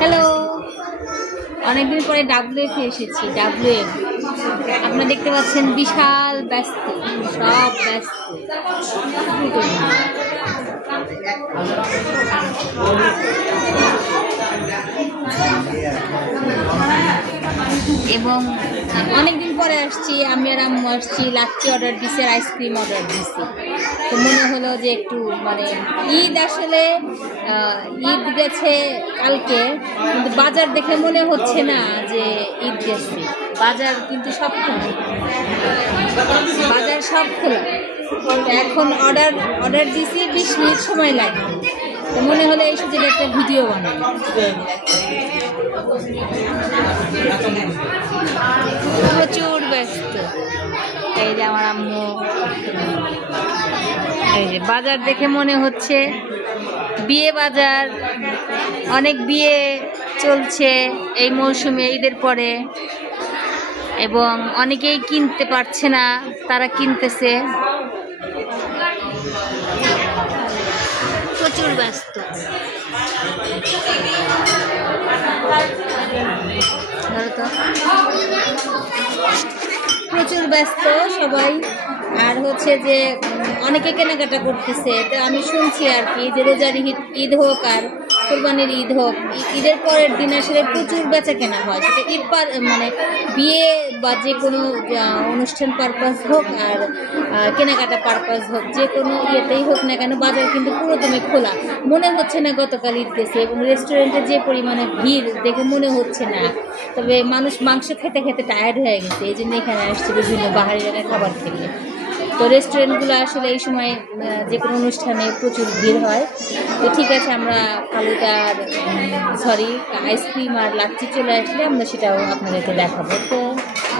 Hello, অনেকদিন পরে WF এসেছি। ডাব্লিউএফ আপনারা দেখতে পাচ্ছেন, বিশাল ব্যস্ত, সব ব্যস্ত। এবং অনেকদিন পরে আসছি, আমি আর আম্মু আসছি। লাচ্ছি অর্ডার দিছি আর আইসক্রিম অর্ডার দিছি। তো মনে হলো যে একটু মানে ঈদ, আসলে ঈদ গেছে কালকে, কিন্তু বাজার দেখে মনে হচ্ছে না যে ঈদ গেছে। বাজার কিন্তু সব খোলা, বাজার সব খোলা। এখন অর্ডার দিছি, 20 মিনিট সময় লাগবে। তো মনে হলো এই সুযোগে একটা ভিডিও বানাই। প্রচুর ব্যস্ত। এই যে আমার আম্মু, এই যে বাজার দেখে মনে হচ্ছে বিয়ে বাজার, অনেক বিয়ে চলছে এই মৌসুমে ঈদের পরে, এবং অনেকেই কিনতে পারছে না, তারা কিনতেছে। প্রচুর ব্যস্ত, প্রচুর ব্যস্ত সবাই। আর হচ্ছে যে অনেকে কেনাকাটা করতেছে। তো আমি শুনছি আর কি, যে রোজার ঈদ হোক আর কোরবানির ঈদ হোক, ঈদের পরের দিন আসলে প্রচুর বেচা কেনা হয়। সেটা ঈদ মানে বিয়ে বা যে কোনো অনুষ্ঠান পারপাস হোক আর কেনাকাটা পারপাস হোক, যে কোনো ইয়েতেই হোক না কেন, বাজার কিন্তু পুরোদমে খোলা। মনে হচ্ছে না গতকাল ঈদ গেছে, এবং রেস্টুরেন্টে যে পরিমাণে ভিড় দেখে মনে হচ্ছে না। তবে মানুষ মাংস খেতে খেতে টায়ার্ড হয়ে গেছে, এই জন্য এখানে আসছে বিভিন্ন বাহারি জায়গায় খাবার খেতে। তো রেস্টুরেন্টগুলো আসলে এই সময় যে কোনো অনুষ্ঠানে প্রচুর ভিড় হয়। তো ঠিক আছে, আমরা ফালুদার আইসক্রিম আর লাচ্ছি চলে আসলে আমরা সেটাও আপনাদেরকে দেখাবো। তো